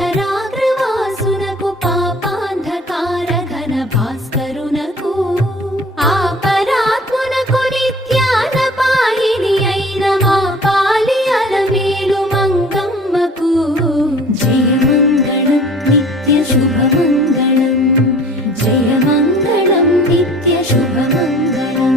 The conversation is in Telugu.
శిఖరాగ్రవాసునకు పాపాంధకార ఘన భాస్కరునకు ఆపరాత్మునకు నిత్యాన పాయిని అయిన మా పాలి అలమేలు మంగమ్మకు జయమంగళం నిత్య శుభమంగళం జయమంగళం నిత్య శుభమంగళం.